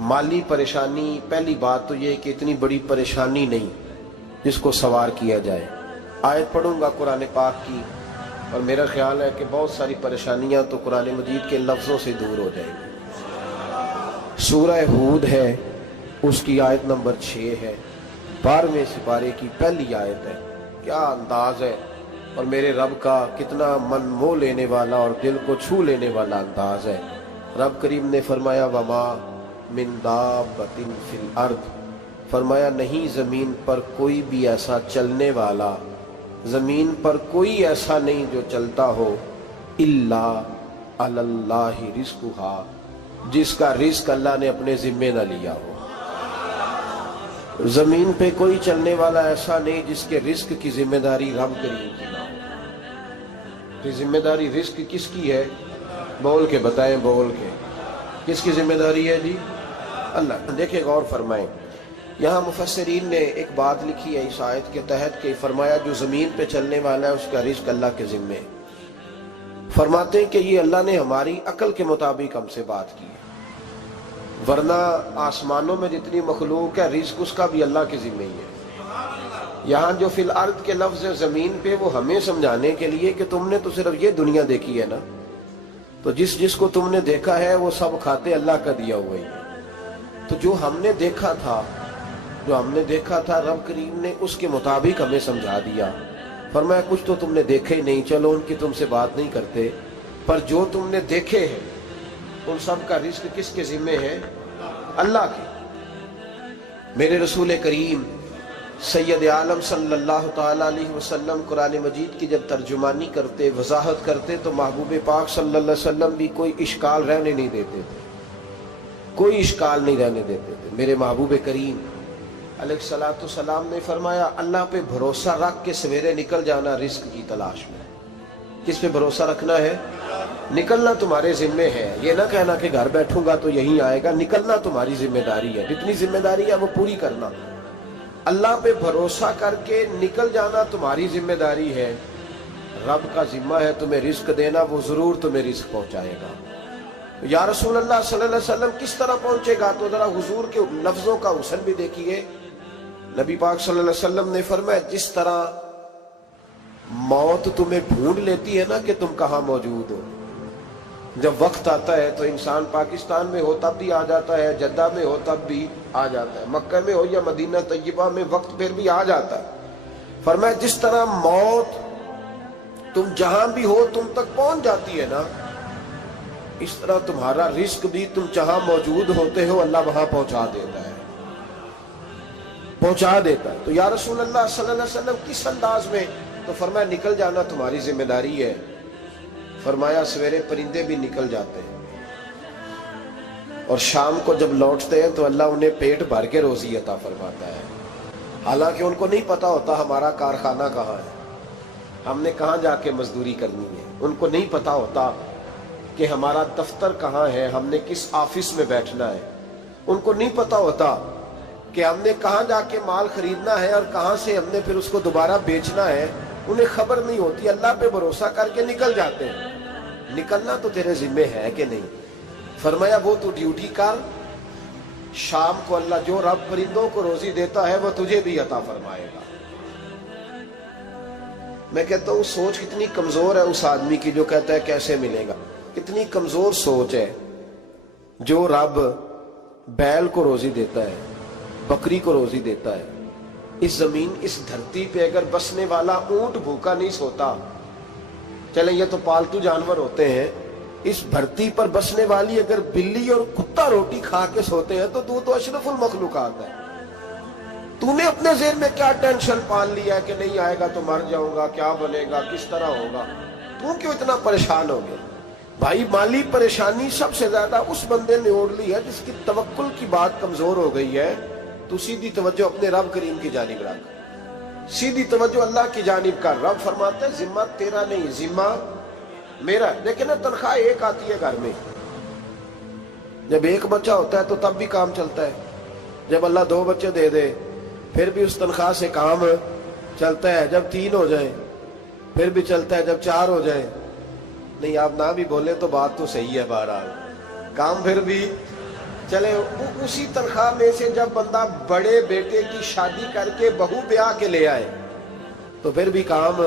माली परेशानी, पहली बात तो ये कि इतनी बड़ी परेशानी नहीं जिसको सवार किया जाए। आयत पढ़ूंगा कुरान पाक की और मेरा ख्याल है कि बहुत सारी परेशानियां तो कुरान मजीद के लफ्ज़ों से दूर हो जाएंगी। सूरह हूद है, उसकी आयत नंबर 6 है, 12वें सिपारे की पहली आयत है। क्या अंदाज है और मेरे रब का कितना मन मोह लेने वाला और दिल को छू लेने वाला अंदाज है। रब करीम ने फरमाया वमा मिन दाब्बतिन फिल अर्द, फरमाया नहीं ज़मीन पर कोई भी ऐसा चलने वाला, ज़मीन पर कोई ऐसा नहीं जो चलता हो, इल्ला अलल्लाहि रिज़्कुहा, जिसका रिज़्क अल्लाह ने अपने ज़िम्मे न लिया हो। ज़मीन पे कोई चलने वाला ऐसा नहीं जिसके रिज़्क की जिम्मेदारी रब करीम की ना हो। ये जिम्मेदारी रिज़्क किसकी है? बोल के बताएं, बोल के किसकी जिम्मेदारी है जी? अल्लाह। देखिए गौर फरमाएं, यहाँ मुफस्सिरीन ने एक बात लिखी है इस आयत के तहत कि फरमाया जो ज़मीन पे चलने वाला है उसका रिज़्क अल्लाह के ज़िम्मे। फरमाते हैं कि ये अल्लाह ने हमारी अकल के मुताबिक हमसे बात की है, वरना आसमानों में जितनी मखलूक है रिज़्क उसका भी अल्लाह के ज़िम्मे ही है। यहाँ जो फिल अर्द के लफ्ज़ है ज़मीन पे, वो हमें समझाने के लिए कि तुमने तो सिर्फ ये दुनिया देखी है ना, तो जिसको तुमने देखा है वो सब खाते अल्लाह का दिया हुआ ही है। तो जो हमने देखा था रब करीम ने उसके मुताबिक हमें समझा दिया। फरमाया कुछ तो तुमने देखे ही नहीं, चलो उनकी तुमसे बात नहीं करते, पर जो तुमने देखे हैं उन सब का रिज़्क किसके ज़िम्मे है? अल्लाह के। मेरे रसूल करीम सैयद आलम सल्लल्लाहु ताला अलैहि वसल्लम कुरान मजीद की जब तर्जुमानी करते, वजाहत करते, तो महबूब पाक सल्लल्लाहु अलैहि वसल्लम भी कोई इश्काल रहने नहीं देते थे, कोई इश्काल नहीं रहने देते थे। मेरे महबूब करीम अलैहिस्सलातु सलाम ने फरमाया अल्लाह पे भरोसा रख के सवेरे निकल जाना रिज़्क की तलाश में। किस पे भरोसा रखना है? निकलना तुम्हारे जिम्मे है। ये ना कहना कि घर बैठूंगा तो यही आएगा, निकलना तुम्हारी जिम्मेदारी है। जितनी जिम्मेदारी है वो पूरी करना। अल्लाह पे भरोसा करके निकल जाना तुम्हारी जिम्मेदारी है। रब का जिम्मा है तुम्हें रिज़्क देना, वो जरूर तुम्हें रिज़्क पहुंचाएगा। या रसूल अल्लाह सल्लल्लाहु अलैहि वसल्लम किस तरह पहुंचेगा? तो जरा हुजूर के लफ्जों का हुस्न भी देखिए। नबी पाक सल्लल्लाहु अलैहि वसल्लम ने फरमाया जिस तरह मौत तुम्हें ढूंढ लेती है ना कि तुम कहाँ मौजूद हो, जब वक्त आता है तो इंसान पाकिस्तान में हो तब भी आ जाता है, जद्दा में हो तब भी आ जाता है, मक्का में हो या मदीना तैयबा में वक्त फिर भी आ जाता है। फरमाया जिस तरह मौत तुम जहां भी हो तुम तक पहुंच जाती है ना, इस तरह तुम्हारा रिज़्क भी तुम जहां मौजूद होते हो अल्लाह वहां पहुंचा देता है, पहुंचा देता है। तो या रसूल अल्लाह सल्लल्लाहु अलैहि वसल्लम किस अंदाज में? तो फरमाया निकल जाना तुम्हारी जिम्मेदारी है। फरमाया सवेरे परिंदे भी निकल जाते हैं और शाम को जब लौटते हैं तो अल्लाह उन्हें पेट भर के रोजी अता फरमाता है। हालांकि उनको नहीं पता होता हमारा कारखाना कहाँ है, हमने कहाँ जाके मजदूरी करनी है। उनको नहीं पता होता कि हमारा दफ्तर कहाँ है, हमने किस ऑफिस में बैठना है। उनको नहीं पता होता कि हमने कहाँ जाके माल खरीदना है और कहाँ से हमने फिर उसको दोबारा बेचना है। उन्हें खबर नहीं होती, अल्लाह पे भरोसा करके निकल जाते हैं। निकलना तो तेरे जिम्मे है कि नहीं? फरमाया वो तू ड्यूटी कर, शाम को अल्लाह जो रब परिंदों को रोजी देता है वो तुझे भी अता फरमाएगा। मैं कहता हूँ सोच कितनी कमजोर है उस आदमी की जो कहता है कैसे मिलेगा। कितनी कमजोर सोच है। जो रब बैल को रोजी देता है, बकरी को रोजी देता है, इस जमीन इस धरती पे अगर बसने वाला ऊंट भूखा नहीं सोता, चले ये तो पालतू जानवर होते हैं, इस धरती पर बसने वाली अगर बिल्ली और कुत्ता रोटी खा के सोते हैं तो तू तो अशरफुल मखलूकात है। तूने अपने ज़हन में क्या टेंशन पाल लिया है कि नहीं आएगा तो मर जाऊंगा, क्या बनेगा, किस तरह होगा? तू क्यों इतना परेशान हो गया? भाई माली परेशानी सबसे ज्यादा उस बंदे ने ओढ़ ली है जिसकी तवक्कुल की बात कमजोर हो गई है। तू सीधी तवज्जो अपने रब करीम की जानिब रख, सीधी तवज्जो अल्लाह की जानिब कर। रब फरमाते हैं जिम्मा तेरा नहीं, जिम्मा मेरा। लेकिन ना तनख्वाह एक आती है घर में, जब एक बच्चा होता है तो तब भी काम चलता है, जब अल्लाह 2 बच्चे दे दे फिर भी उस तनख्वाह से काम चलता है, जब 3 हो जाए फिर भी चलता है, जब 4 हो जाए। नहीं आप ना भी बोले तो बात तो सही है, बहरहाल काम फिर भी چلے اسی تنخواہ میں سے جب بندہ بڑے بیٹے کی شادی کر کے بہو بیاہ کے لے آئے تو پھر بھی کام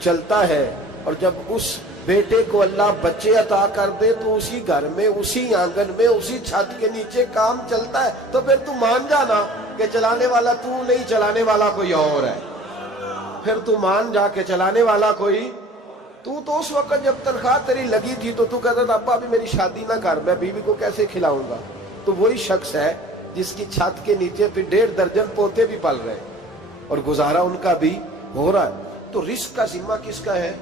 چلتا ہے، اور جب اس بیٹے کو اللہ بچے عطا کر دے تو اسی گھر میں، اسی آنگن میں، اسی چھت کے نیچے کام چلتا ہے۔ تو پھر تو مان جانا کہ چلانے والا تو نہیں، چلانے والا کوئی اور ہے۔ پھر تو مان جا کہ چلانے والا کوئی تو اس وقت جب تنخواہ تیری لگی تھی تو کہتا تھا ابا ابھی میری شادی نہ کر، میں بیوی کو کیسے کھلاؤں گا؟ تو وہی شخص ہے جس کی چھت کے نیچے پھر 1.5 درجن پوتے بھی پل رہے اور گزارا ان کا بھی ہو رہا ہے۔ تو رزق کا ذمہ کس کا ہے؟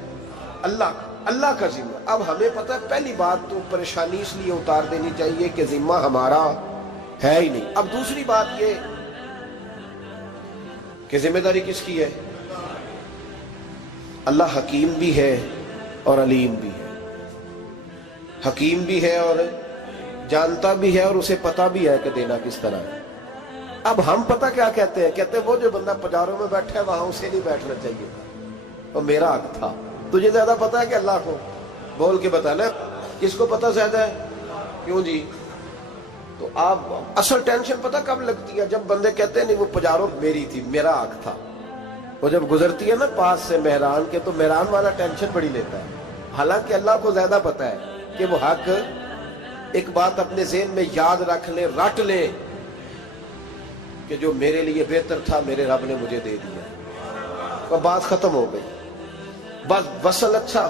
اللہ کا ذمہ۔ اب ہمیں پتہ ہے پہلی بات تو پریشانی اس لیے اتار دینی چاہیے کہ ذمہ ہمارا ہے ہی نہیں۔ اب دوسری بات یہ کہ ذمہ داری کس کی ہے؟ اللہ حکیم بھی ہے اور علیم بھی ہے، حکیم بھی ہے اور جانتا بھی ہے، اور اسے پتا بھی ہے کہ دینا کس طرح ہے۔ اب ہم پتہ کیا کہتے ہیں؟ کہتے ہیں وہ جو بندہ پجاروں میں بیٹھا ہے وہاں اسے نہیں بیٹھنا چاہیے تھا، وہ میرا حق تھا۔ تجھے زیادہ پتا ہے کہ اللہ کو؟ بول کے بتانا کس کو پتہ زیادہ ہے؟ کیوں جی؟ تو آپ اصل ٹینشن پتہ کب لگتی ہے؟ جب بندے کہتے ہیں نہیں وہ پجاروں میری تھی، میرا حق تھا۔ وہ جب گزرتی ہے نا پاس سے مہران کے تو مہران والا ٹینشن بڑی لیتا ہے، حالانکہ اللہ کو زیادہ پتا ہے کہ وہ حق۔ ایک بات اپنے ذہن میں یاد رکھ لیں، رٹ لیں کہ جو میرے لیے بہتر تھا میرے رب نے مجھے دے دیا، اور بات ختم ہو گئی۔ بس وصل اچھا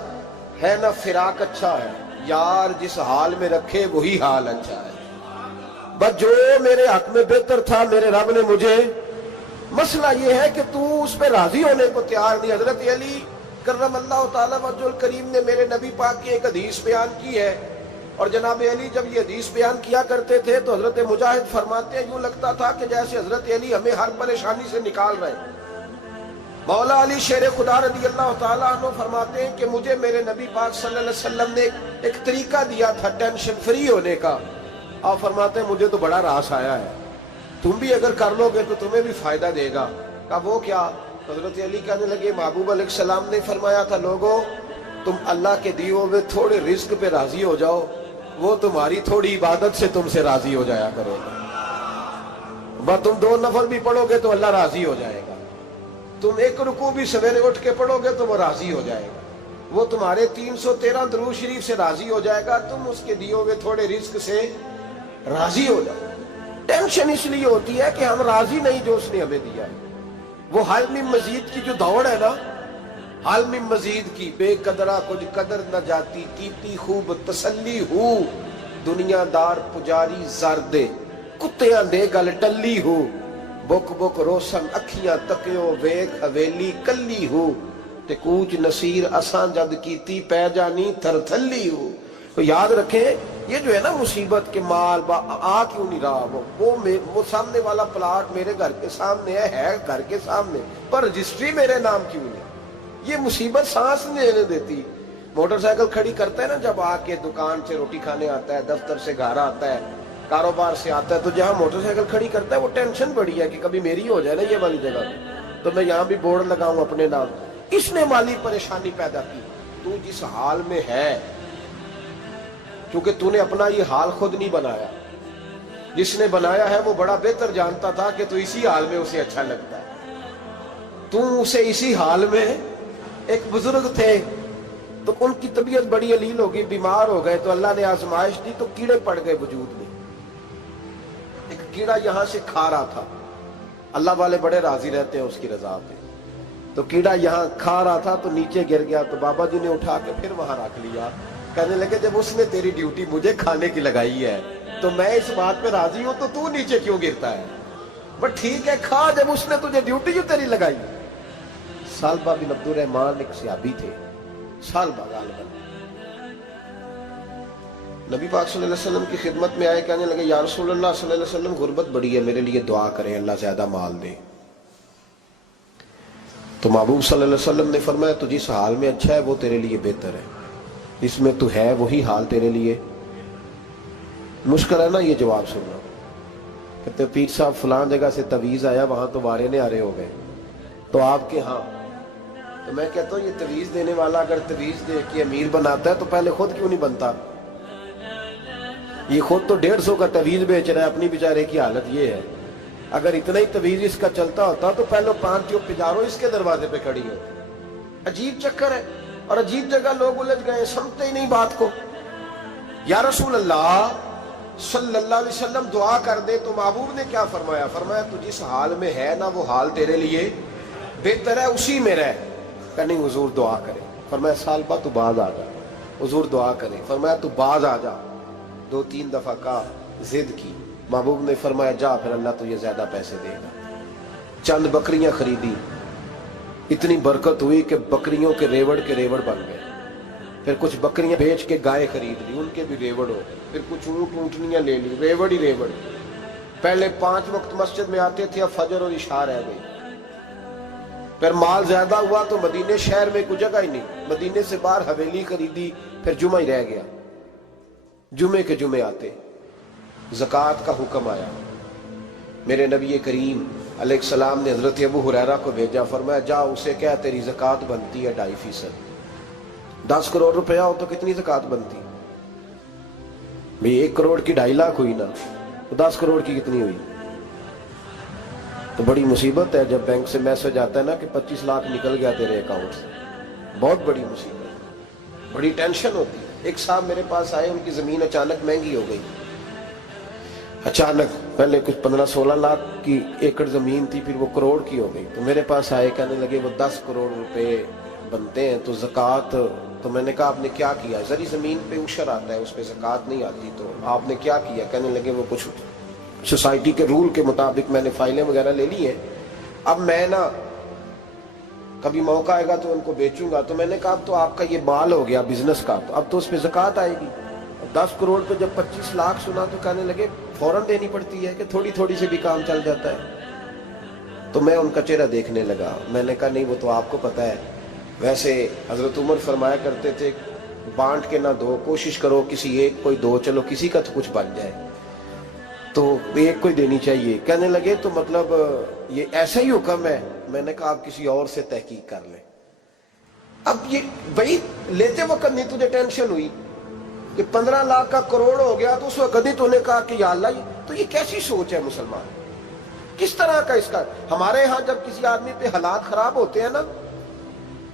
ہے نہ فراق اچھا ہے، یار جس حال میں رکھے وہی حال اچھا ہے۔ بس جو میرے حق میں بہتر تھا میرے رب نے مجھے، مسئلہ یہ ہے کہ تو اس پہ راضی ہونے کو تیار نہیں۔ حضرت علی کرم اللہ تعالیٰ وجہ الکریم نے میرے نبی پاک کی ایک حدیث بیان کی ہے، اور جناب علی جب یہ حدیث بیان کیا کرتے تھے تو حضرت مجاہد فرماتے ہیں یوں لگتا تھا کہ جیسے حضرت علی ہمیں ہر پریشانی سے نکال رہے ہیں۔ مولا علی شیر خدا رضی اللہ تعالیٰ عنہ فرماتے ہیں کہ مجھے میرے نبی پاک صلی اللہ علیہ وسلم نے ایک طریقہ دیا تھا ٹینشن فری ہونے کا۔ آپ فرماتے ہیں مجھے تو بڑا راس آیا ہے، تم بھی اگر کر لو گے تو تمہیں بھی فائدہ دے گا۔ کہا وہ کیا؟ حضرت علی کہنے لگے محبوب علیہ السلام نے فرمایا تھا لوگوں تم اللہ کے دیوں میں تھوڑے رزق پہ راضی ہو جاؤ، وہ تمہاری تھوڑی عبادت سے تم سے راضی ہو جایا کرو گا۔ بس تم 2 نفل بھی پڑھو گے تو اللہ راضی ہو جائے گا، تم 1 رکوع بھی سویرے اٹھ کے پڑھو گے تو وہ راضی ہو جائے گا، وہ تمہارے 313 درود شریف سے راضی ہو جائے گا، تم اس کے دیوں میں تھوڑے رزق سے راضی ہو جاؤ۔ ٹینشن اس لیے ہوتی ہے کہ ہم راضی نہیں جو اس نے ہمیں دیا ہے۔ وہ حل میں مزید کی جو دوڑ ہے نا، حل میں مزید کی، بے قدرہ کچھ قدر نہ جاتی، کیتی خوب تسلی ہو، دنیا دار پجاری زردے، کتیاں دے گل ٹلی ہو، بک بک روشن اکھیاں تکیو ویک حویلی کلی ہو، تے کوچ نصیر اساں جد کیتی پہ جانی تھر تھلی ہو۔ تو یاد رکھیں یہ جو ہے نا مصیبت کے مال آ کیوں نہیں رہا، وہ سامنے والا پلاٹ میرے گھر کے سامنے ہے گھر کے سامنے، پر رجسٹری میرے نام کیوں نہیں؟ یہ مصیبت سانس نہیں لینے دیتی۔ موٹر سائیکل کھڑی کرتا ہے نا جب آ کے دکان سے روٹی کھانے آتا ہے، دفتر سے گھر آتا ہے، کاروبار سے آتا ہے، تو جہاں موٹر سائیکل کھڑی کرتا ہے وہ ٹینشن بڑی ہے کہ کبھی میری ہو جائے نا یہ والی جگہ تو میں یہاں بھی بورڈ لگاؤں اپنے نام۔ اس نے مالی پریشانی پیدا کی۔ تو جس حال میں ہے، کیونکہ تو نے اپنا یہ حال خود نہیں بنایا، جس نے بنایا ہے وہ بڑا بہتر جانتا تھا کہ تو اسی حال میں اسے اچھا لگتا ہے۔ تو اسے اسی حال میں، ایک بزرگ تھے تو ان کی طبیعت بڑی علیل ہو گئی، بیمار ہو گئے، تو اللہ نے آزمائش دی تو کیڑے پڑ گئے وجود میں۔ ایک کیڑا یہاں سے کھا رہا تھا، اللہ والے بڑے راضی رہتے ہیں اس کی رضا پہ، تو کیڑا یہاں کھا رہا تھا تو نیچے گر گیا، تو بابا جی نے اٹھا کے پھر وہاں رکھ لیا۔ کہنے لگے جب اس نے تیری ڈیوٹی مجھے کھانے کی لگائی ہے تو میں اس بات پہ راضی ہوں، تو نیچے کیوں گرتا ہے؟ بٹ ٹھیک ہے کھا، جب اس نے تجھے ڈیوٹی جو تیری لگائی۔ سالبہ بن عبد الرحمن ایک صحابی تھے، سالبہ غالباً نبی پاک صلی اللہ علیہ وسلم کی خدمت میں آئے، کہنے لگے یا رسول اللہ صلی اللہ علیہ وسلم غربت بڑی ہے، میرے لیے دعا کریں اللہ زیادہ مال دے۔ تو محبوب صلی اللہ علیہ وسلم نے فرمایا تو جس حال میں اچھا ہے وہ تیرے لیے بہتر ہے، اس میں تو ہے وہی حال تیرے لیے۔ مشکل ہے نا یہ جواب سننا۔ کہتے پیر صاحب فلاں جگہ سے تویز آیا، وہاں تو وارے نے آرے ہو گئے، تو آپ کے ہاں؟ تو میں کہتا ہوں یہ تویز دینے والا اگر تویز دے کے امیر بناتا ہے تو پہلے خود کیوں نہیں بنتا؟ یہ خود تو 150 کا تویز بیچ رہا ہے, اپنی بیچارے کی حالت یہ ہے. اگر اتنا ہی تویز اس کا چلتا ہوتا تو پہلے 5 جو پجاروں اس کے دروازے پہ کھڑی ہوتی. عجیب چکر ہے, اور عجیب جگہ لوگ الجھ گئے, سمجھتے ہی نہیں بات کو. یا رسول اللہ صلی اللہ علیہ وسلم دعا کر دے, تو محبوب نے کیا فرمایا؟ فرمایا تو جس حال میں ہے نا وہ حال تیرے لیے بہتر ہے, اسی میں رہ. کہ نہیں حضور دعا کرے. فرمایا سال بعد تو باز آ جا. حضور دعا کرے. فرمایا تو باز آ جا. 2-3 دفعہ کا ضد کی. محبوب نے فرمایا جا, پھر اللہ تجھے زیادہ پیسے دے گا. چند بکریاں خریدی, اتنی برکت ہوئی کہ بکریوں کے ریوڑ بن گئے. پھر کچھ بکریاں بیچ کے گائے خرید لی, ان کے بھی ریوڑ ہو گئے. پھر کچھ اونٹ اونٹنیاں لے لی, ریوڑ ہی ریوڑ. پہلے 5 وقت مسجد میں آتے تھے, اب فجر اور عشاء رہ گئی. پھر مال زیادہ ہوا تو مدینے شہر میں کوئی جگہ ہی نہیں, مدینے سے باہر حویلی خریدی, پھر جمعہ ہی رہ گیا. جمعے کے جمعے آتے. زکوٰۃ کا حکم آیا. میرے نبی کریم علیہ السلام نے حضرت ابو ہریرہ کو بھیجا. فرمایا جا اسے کہہ تیری زکوٰۃ بنتی ہے 2.5%. 10 کروڑ روپیہ ہو تو کتنی زکوٰۃ بنتی؟ بھئی 1 کروڑ کی 2.5 لاکھ ہوئی نا, تو 10 کروڑ کی کتنی ہوئی؟ تو بڑی مصیبت ہے جب بینک سے میسج آتا ہے نا کہ 25 لاکھ نکل گیا تیرے اکاؤنٹ سے. بہت بڑی مصیبت, بڑی ٹینشن ہوتی ہے. ایک صاحب میرے پاس آئے, ان کی زمین اچانک مہنگی ہو گئی. اچانک پہلے کچھ 15-16 لاکھ کی ایکڑ زمین تھی, پھر وہ کروڑ کی ہو گئی. تو میرے پاس آئے, کہنے لگے وہ 10 کروڑ روپے بنتے ہیں تو زکوٰۃ. تو میں نے کہا آپ نے کیا کیا؟ زری زمین پہ عشر آتا ہے, اس پہ زکوٰۃ نہیں آتی, تو آپ نے کیا کیا؟ کہنے لگے وہ کچھ سوسائٹی کے رول کے مطابق میں نے فائلیں وغیرہ لے لی ہیں, اب میں نا کبھی موقع آئے گا تو ان کو بیچوں گا. تو میں نے کہا اب تو آپ کا یہ مال ہو گیا بزنس کا, تو اب تو اس پہ زکوٰۃ آئے گی. 10 کروڑ پہ جب 25 لاکھ سنا تو کہنے لگے فوراً دینی پڑتی ہے کہ تھوڑی تھوڑی سے بھی کام چل جاتا ہے. تو میں ان کا چہرہ دیکھنے لگا. میں نے کہا نہیں وہ تو آپ کو پتا ہے, ویسے حضرت عمر فرمایا کرتے تھے بانٹ کے نہ دو, کوشش کرو کسی ایک کوئی دو, چلو کسی کا تو کچھ بن جائے. تو ایک کوئی دینی چاہیے. کہنے لگے تو مطلب یہ ایسا ہی حکم ہے؟ میں نے کہا آپ کسی اور سے تحقیق کر لیں. اب یہ بھائی لیتے وقت نہیں تجھے ٹینشن ہوئی کہ 15 لاکھ کا کروڑ ہو گیا, تو اس وقت ہی تو نے کہا کہ یا اللہ, تو یہ کیسی سوچ ہے مسلمان, کس طرح کا اس کا. ہمارے ہاں جب کسی آدمی پہ حالات خراب ہوتے ہیں نا,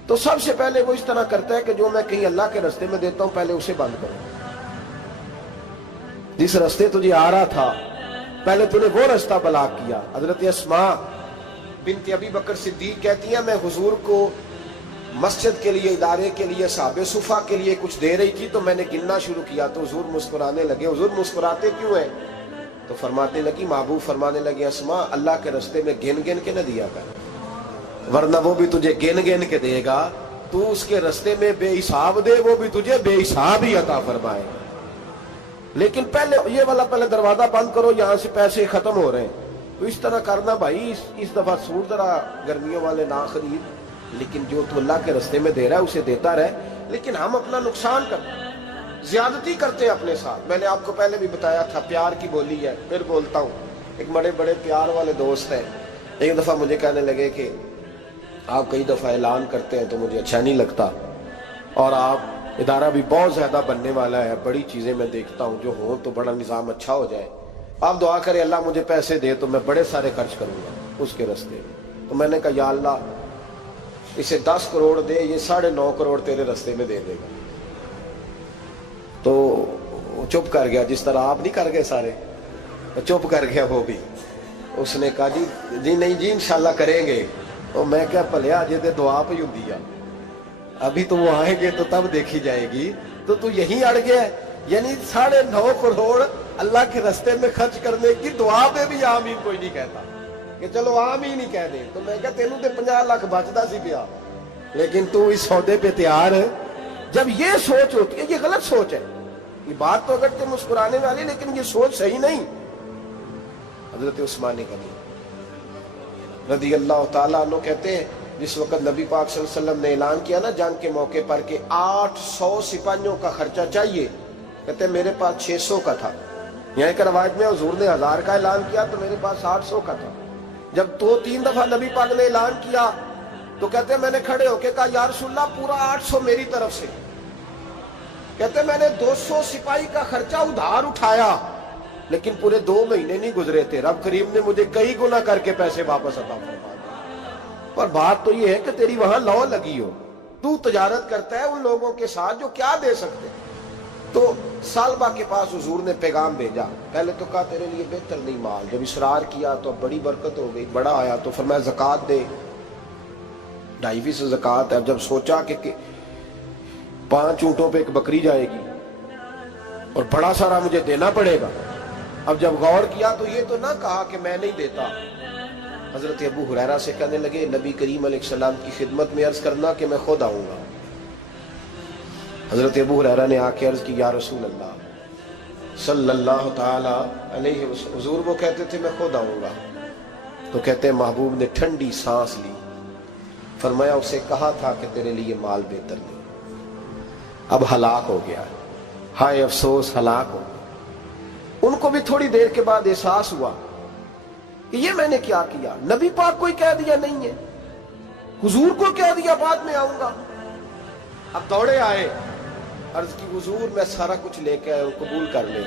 تو سب سے پہلے وہ اس طرح کرتا ہے کہ جو میں کہیں اللہ کے رستے میں دیتا ہوں پہلے اسے بند کروں. جس رستے تجھے آ رہا تھا پہلے تو نے وہ رستہ بلاک کیا. حضرت اسماء بنت ابی بکر صدیق کہتی ہیں میں حضور کو مسجد کے لیے, ادارے کے لیے, صحابہ صفا کے لیے کچھ دے رہی تھی, تو میں نے گننا شروع کیا تو حضور مسکرانے لگے. حضور مسکراتے کیوں ہیں؟ تو فرماتے لگی, محبوب فرمانے لگے اسماء اللہ کے رستے میں گن گن کے نہ دیا کر, ورنہ وہ بھی تجھے گن گن کے دے گا. تو اس کے رستے میں بے حساب دے, وہ بھی تجھے بے حساب ہی عطا فرمائے. لیکن پہلے یہ والا پہلے دروازہ بند کرو, یہاں سے پیسے ختم ہو رہے ہیں. تو اس طرح کرنا بھائی. اس دفعہ سوٹ ذرا گرمیوں والے نہ خرید, لیکن جو تو اللہ کے رستے میں دے رہا ہے اسے دیتا رہے. لیکن ہم اپنا نقصان کرتے ہیں, زیادتی کرتے ہیں اپنے ساتھ. میں نے آپ کو پہلے بھی بتایا تھا پیار کی بولی ہے, پھر بولتا ہوں. ایک بڑے بڑے پیار والے دوست ہیں, ایک دفعہ مجھے کہنے لگے کہ آپ کئی دفعہ اعلان کرتے ہیں تو مجھے اچھا نہیں لگتا, اور آپ ادارہ بھی بہت زیادہ بننے والا ہے, بڑی چیزیں میں دیکھتا ہوں جو ہوں تو بڑا نظام اچھا ہو جائے, آپ دعا کریں اللہ مجھے پیسے دے تو میں بڑے سارے خرچ کروں گا اس کے رستے. تو میں نے کہا یا اللہ اسے 10 کروڑ دے, یہ 9.5 کروڑ تیرے رستے میں دے دے گا. تو چپ کر گیا, جس طرح آپ نہیں کر گئے سارے, چپ کر گیا وہ بھی. اس نے کہا جی نہیں جی انشاءاللہ کریں گے. تو میں کیا پلیا جی تے دعا پہ ہوں دیا, ابھی تو وہ آئیں گے تو تب دیکھی جائے گی. تو یہیں اڑ گیا ہے, یعنی 9.5 کروڑ اللہ کے رستے میں خرچ کرنے کی دعا پہ بھی آمین کوئی نہیں کہتا کہ چلو آمین ہی کہہ دے. تو میں کہا تینوں تے 50 لاکھ بچتا سی پیا, لیکن تو اس سودے پہ تیار ہے. جب یہ سوچ ہوتی ہے, یہ غلط سوچ ہے. یہ بات تو اگر تے مسکرانے والی, لیکن یہ سوچ صحیح نہیں. حضرت عثمان غنی رضی اللہ تعالیٰ عنہ کہتے ہیں جس وقت نبی پاک صلی اللہ علیہ وسلم نے اعلان کیا نا جنگ کے موقع پر کہ 800 سپاہیوں کا خرچہ چاہیے, کہتے ہیں میرے پاس 600 کا تھا. یہاں ایک روایت میں حضور نے 1000 کا اعلان کیا تو میرے پاس 800 کا تھا. جب 2-3 دفعہ نبی پاک نے اعلان کیا تو کہتے ہیں میں نے کھڑے ہو کے کہا یا رسول اللہ پورا 800 میری طرف سے. कहते मैंने 200 सिपाही का खर्चा उधार उठाया, लेकिन पूरे 2 महीने नहीं गुजरे थे, रब करीम ने मुझे कई गुना करके पैसे वापस अता फरमा दिए। पर बात तो ये है कि तेरी वहां लौ लगी हो, तू तजारत करता है उन लोगों के साथ जो क्या दे सकते। तो सालबा के पास हुजूर ने पैगाम भेजा। पहले तो कहा तेरे लिए बेहतर नहीं माल, जब इसरार किया तो बड़ी बरकत हो गई, बड़ा आया तो फरमाया ज़कात दे, 2.5 ज़कात है। जब सोचा कि 5 ऊंटों पे एक बकरी जाएगी और बड़ा सारा मुझे देना पड़ेगा, अब जब गौर किया तो ये तो ना कहा कि मैं नहीं देता। हजरत अबू हुरैरा से कहने लगे नबी करीम अलैहिस्सलाम की खिदमत में अर्ज करना कि मैं खुद आऊंगा। हजरत अबू हुरैरा ने आके अर्ज की या रसूल अल्लाह सल्लल्लाहु ताला अलैहि वसल्लम, हुजूर वो कहते थे मैं खुद आऊंगा। तो कहते महबूब ने ठंडी सांस ली, फरमाया उसे कहा था कि तेरे लिए माल बेहतर नहीं, अब हलाक हो गया, हाय अफसोस हलाक हो गया। उनको भी थोड़ी देर के बाद एहसास हुआ कि ये मैंने क्या किया, नबी पाक को ही कह दिया नहीं है, हुजूर को कह दिया बाद में आऊंगा। अब दौड़े आए, अर्ज की हुजूर मैं सारा कुछ लेके आया हूं, कबूल कर ले।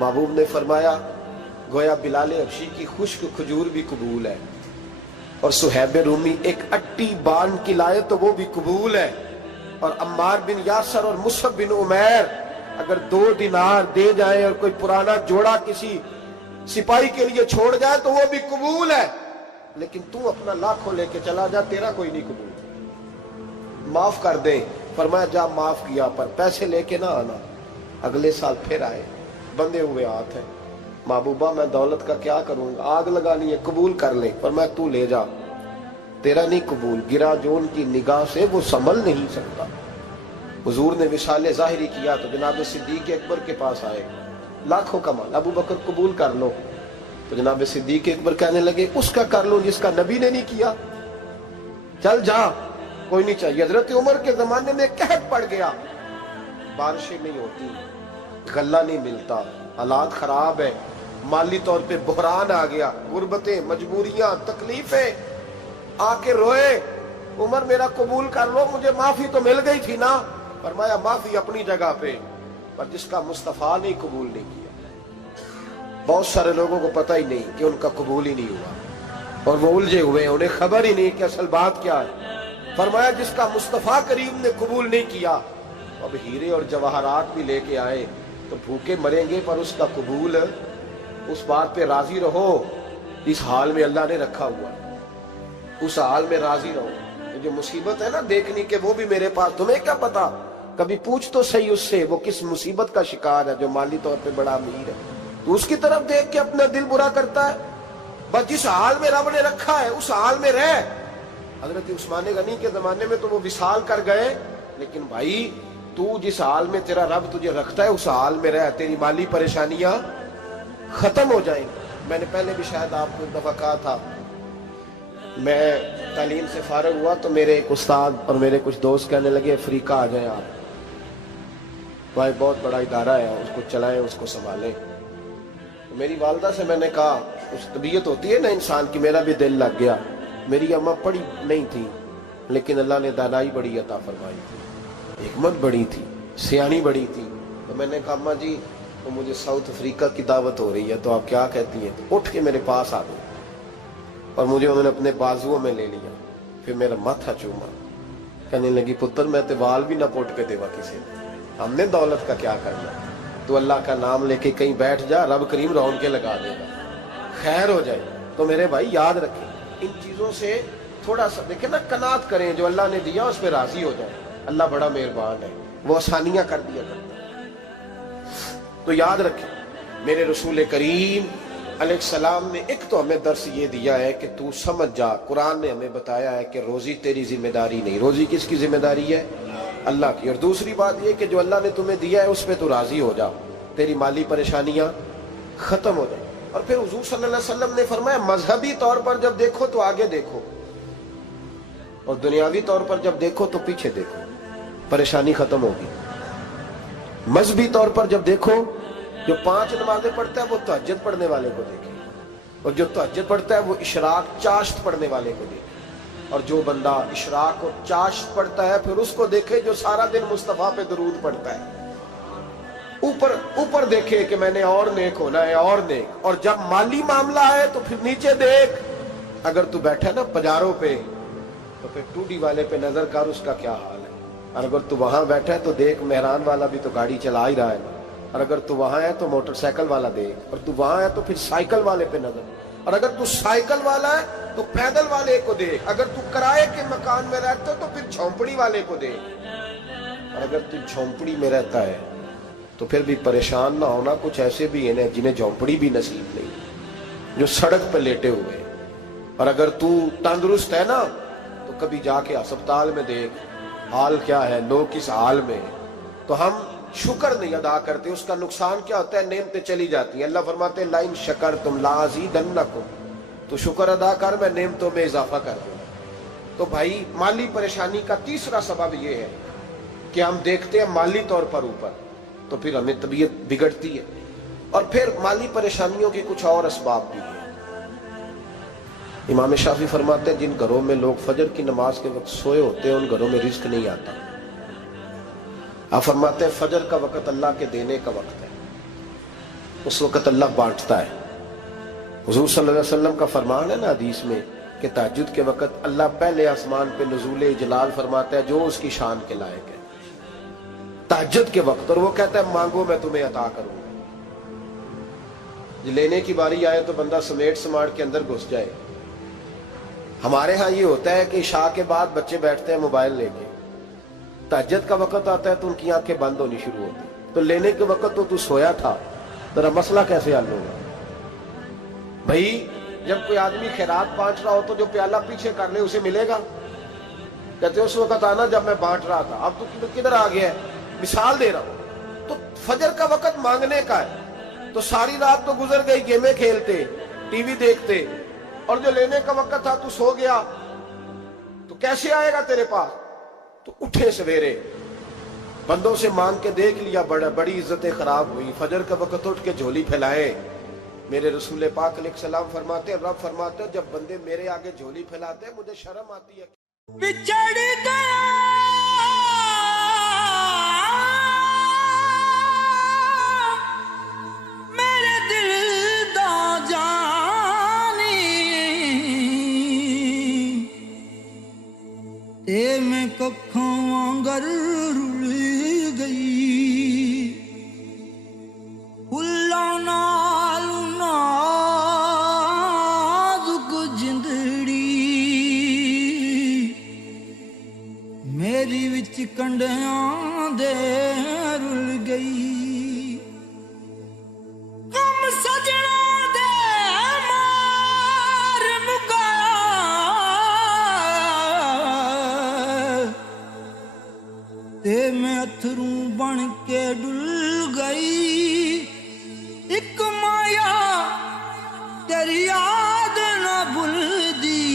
महबूब ने फरमाया गोया बिलाल हबशी की खुश्क खजूर भी कबूल है, और सुहैब रूमी एक अट्टी बान की लाए तो वो भी कबूल है, और अम्मार बिन यासर और मुसअब बिन उमैर अगर 2 दिनार दे जाए और कोई पुराना जोड़ा किसी सिपाही के लिए छोड़ जाए तो वो भी कबूल है, लेकिन तू अपना लाखों लेके चला जा, तेरा कोई नहीं कबूल, माफ कर दे। फरमाया जा माफ किया, पर पैसे लेके ना आना। अगले साल फिर आए, बंधे हुए हाथ है, महबूबा मैं दौलत का क्या करूंगा, आग लगानी है, कबूल कर ले। पर मैं तू ले जा, तेरा नहीं कबूल, गिरा जो उनकी निगाह से वो संभल नहीं सकता। हुजूर ने विसाले जाहिरी किया तो जनाब सिद्दीक अकबर के पास आए, लाखों का माल, अबू बकर कबूल कर लो। तो जनाब सिद्दीक अकबर कहने लगे उसका कर लो जिसका नबी ने नहीं किया, चल जा कोई नहीं चाहिए। हजरत उमर के जमाने में कहत पड़ गया, बारिशें नहीं होती, गल्ला नहीं मिलता, हालात खराब है, माली तौर पे बहरान आ गया, गुर्बतें, मजबूरियां, तकलीफें, आके रोए उमर मेरा कबूल कर लो, मुझे माफी तो मिल गई थी ना। फरमाया माफी अपनी जगह पे, पर जिसका मुस्तफा ने कबूल नहीं किया। बहुत सारे लोगों को पता ही नहीं कि उनका कबूल ही नहीं हुआ, और वो उलझे हुए, उन्हें खबर ही नहीं कि असल बात क्या है। फरमाया जिसका मुस्तफा करीम ने कबूल नहीं किया, अब हीरे और जवाहरात भी लेके आए तो भूखे मरेंगे, पर उसका कबूल, उस बात पे राजी रहो इस हाल में अल्लाह ने रखा हुआ, उस हाल में राजी रहो। जो मुसीबत है ना देखनी के वो भी मेरे पास, तुम्हें क्या पता, कभी पूछ तो सही उससे वो किस मुसीबत का शिकार है, जो माली तौर पे बड़ा अमीर है, तो उसकी तरफ देख के अपना दिल बुरा करता है। बस जिस हाल में रब ने रखा है उस हाल में रह। हजरत उस्मान गनी के जमाने में तो वो विसाल कर गए, लेकिन भाई तू जिस हाल में तेरा रब तुझे रखता है उस हाल में रह, तेरी माली परेशानियां खत्म हो जाएंगी। मैंने पहले भी शायद आपको एक दफा कहा था, मैं तालीम से फारिग हुआ तो मेरे एक उस्ताद और मेरे कुछ दोस्त कहने लगे अफ्रीका आ जाए आप, भाई बहुत बड़ा इदारा है, उसको चलाएं, उसको संभालें। तो मेरी वालदा से मैंने कहा, उस तबीयत होती है ना इंसान की, मेरा भी दिल लग गया। मेरी अम्मा पढ़ी नहीं थी, लेकिन अल्लाह ने दानाई बड़ी अता फरमाई थी, हिकमत बड़ी थी, सियानी बड़ी थी। तो मैंने कहा अम्मा जी तो मुझे साउथ अफ्रीका की दावत हो रही है, तो आप क्या कहती हैं? तो उठ के मेरे पास आ गई और मुझे उन्होंने अपने बाजुओं में ले लिया, फिर मेरा माथा चूमा, कहने लगी पुत्र मैं तो वाल भी ना पोट के देवा किसी ने, हमने दौलत का क्या करना, तो अल्लाह का नाम लेके कहीं बैठ जा, रब करीम रौन के लगा देगा, खैर हो जाए। तो मेरे भाई याद रखें इन चीजों से थोड़ा सा देखें ना, कनात करें, जो अल्लाह ने दिया उस पर राजी हो जाए। अल्लाह बड़ा मेहरबान है, वो आसानियां कर दिया करता है। तो याद रखें मेरे रसूल करीम अलैहिस्सलाम ने एक तो हमें दर्स ये दिया है कि तू समझ जा, कुरान ने हमें बताया है कि रोजी तेरी जिम्मेदारी नहीं, रोजी किसकी जिम्मेदारी है? अल्लाह की। और दूसरी बात ये कि जो अल्लाह ने तुम्हें दिया है उस पर तू राजी हो जा, तेरी माली परेशानियां खत्म हो जाए। और फिर हुजूर सल्लल्लाहु अलैहि वसल्लम ने फरमाया मजहबी तौर पर जब देखो तो आगे देखो, और दुनियावी तौर पर जब देखो तो पीछे देखो, परेशानी खत्म होगी। मजहबी तौर पर जब देखो, जो 5 नमाजें पढ़ता है वो तहज्जुद पढ़ने वाले को देखे, और जो तहज्जुद पढ़ता है वो इशराक चाश्त पढ़ने वाले को देखे, और जो बंदा इशराक और चाश्त पढ़ता है फिर उसको देखे जो सारा दिन मुस्तफा पे दरूद पढ़ता है। ऊपर ऊपर देखे कि मैंने और नेक होना है और नेक, और जब माली मामला है तो फिर नीचे देख। अगर तू बैठा ना पजारों पे तो फिर टूडी वाले पे नजर कर, उसका क्या हाल है। और अगर तू वहां बैठा है तो देख, मेहरान वाला भी तो गाड़ी चला ही रहा है। और अगर तू वहां है तो मोटरसाइकिल वाला देख, और तू वहां है तो फिर साइकिल वाले पे नजर, और अगर तू साइकिल वाला है तो पैदल वाले को देख, अगर तू किराए के मकान में रहता है तो फिर झोंपड़ी वाले को देख, और अगर तू झोंपड़ी में रहता है तो फिर भी परेशान ना होना। कुछ ऐसे भी हैं जिन्हें झोंपड़ी भी नसीब नहीं, जो सड़क पर लेटे हुए। और अगर तू तंदुरुस्त है ना तो कभी जाके अस्पताल में देख हाल क्या है, लोग किस हाल में। तो हम शुक्र नहीं अदा करते, उसका नुकसान क्या होता है, नेमतें चली जाती हैं। अल्लाह फरमाते लाइन शकर तुम लाज़ीदन्नकुम, तो शुक्र अदा कर, मैं नेमतों में इजाफा कर दूंगा। तो भाई माली परेशानी का तीसरा सबब यह है कि हम देखते हैं माली तौर पर ऊपर, तो फिर हमें तबीयत बिगड़ती है। और फिर माली परेशानियों के कुछ और असबाब भी हैं। इमाम शाफी फरमाते हैं जिन घरों में लोग फजर की नमाज के वक्त सोए होते हैं उन घरों में रिस्क नहीं आता। आप फरमाते हैं फजर का वक्त अल्लाह के देने का वक्त है, उस वक्त अल्लाह बांटता है। हुजूर सल्लल्लाहु अलैहि वसल्लम का फरमान है ना हदीस में कि तहज्जुद के वक्त अल्लाह पहले आसमान पे नुज़ूल इजलाल फरमाता है जो उसकी शान के लायक है तहज्जुद के वक्त, और वो कहता है मांगो मैं तुम्हें अता करूंगा। लेने की बारी आए तो बंदा समेट समाट के अंदर घुस जाए। हमारे यहाँ ये होता है कि इशा के बाद बच्चे बैठते हैं मोबाइल लेके, तहज्जुद का वक्त आता है तो उनकी आंखें बंद होनी शुरू होती। तो लेने के वक्त तो तू सोया था, तेरा मसला कैसे हल होगा भाई। जब कोई आदमी खैरात बांट रहा हो तो जो प्याला पीछे कर ले उसे मिलेगा। कहते उस वक्त आना जब मैं बांट रहा था, अब तो किधर आ गया है। मिसाल दे रहा हूं, तो फजर का वक्त मांगने का है, तो सारी रात तो गुजर गई गेमें खेलते टीवी देखते, और जो लेने का वक्त था तू सो गया, तो कैसे आएगा तेरे पास। तो उठे सवेरे बंदों से मांग के देख लिया, बड़ी इज्जतें खराब हुई। फजर का वक्त उठ के झोली फैलाए। मेरे रसूल पाक अलैहिस्सलाम फरमाते, रब फरमाते जब बंदे मेरे आगे झोली फैलाते हैं मुझे शर्म आती है। बिछड़ गया मेरे दिल दा जानी, ते मैं कखों वांगर रुल गई। फुल्लां नाल नाजुक जिंदड़ी मेरी विच कंडियां दे रुल गई। कम सजना दे मार मुका ते मैं अथरू बन के डुल गई। एक माया तेरी याद ना भुलदी,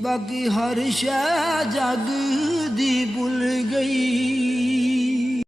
बाकी हर शै जग दी भुल गई।